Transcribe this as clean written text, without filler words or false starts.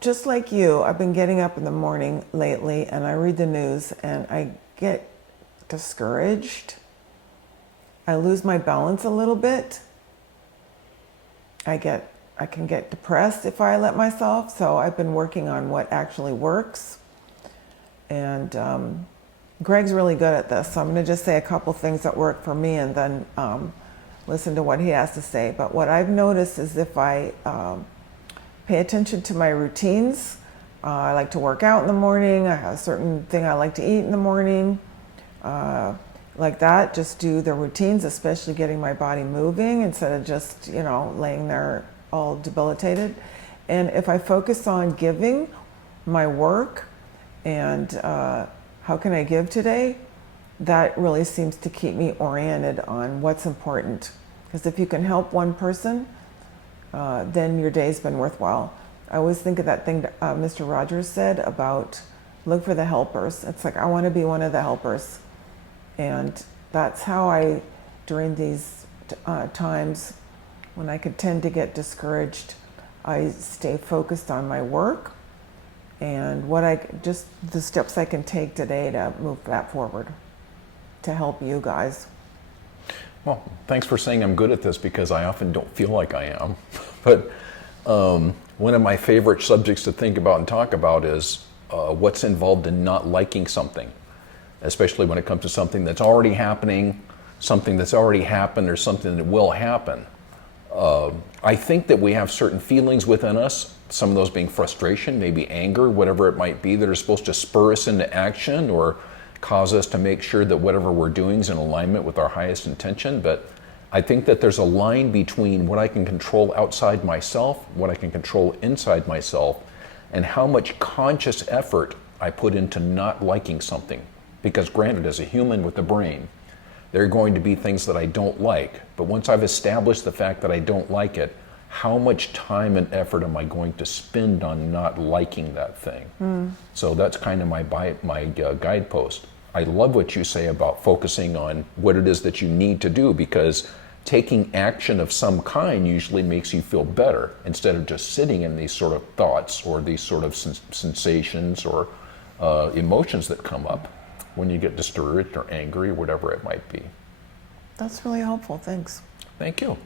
Just like you, I've been getting up in the morning lately and I read the news and I get discouraged. I lose my balance a little bit. I can get depressed if I let myself. So I've been working on what actually works. And Greg's really good at this. So I'm going to just say a couple things that work for me and then listen to what he has to say. But what I've noticed is if I pay attention to my routines, I like to work out in the morning. I have a certain thing I like to eat in the morning. Like that, just do the routines, especially getting my body moving instead of just, laying there all debilitated. And if I focus on giving my work and how can I give today, that really seems to keep me oriented on what's important. Because if you can help one person, then your day's been worthwhile. I always think of that thing that Mr. Rogers said about look for the helpers. It's like I want to be one of the helpers. And that's how I, during these times when I could tend to get discouraged, I stay focused on my work and just the steps I can take today to move that forward to help you guys. Well, thanks for saying I'm good at this because I often don't feel like I am. But one of my favorite subjects to think about and talk about is what's involved in not liking something, especially when it comes to something that's already happening, something that's already happened, or something that will happen. I think that we have certain feelings within us, some of those being frustration, maybe anger, whatever it might be, that are supposed to spur us into action or cause us to make sure that whatever we're doing is in alignment with our highest intention. But I think that there's a line between what I can control outside myself, what I can control inside myself, and how much conscious effort I put into not liking something. Because granted, as a human with a brain, there are going to be things that I don't like. But once I've established the fact that I don't like it, how much time and effort am I going to spend on not liking that thing? So that's kind of my guidepost. I love what you say about focusing on what it is that you need to do, because taking action of some kind usually makes you feel better instead of just sitting in these sort of thoughts or these sort of sensations or emotions that come up when you get discouraged or angry or whatever it might be. That's really helpful. Thanks. Thank you.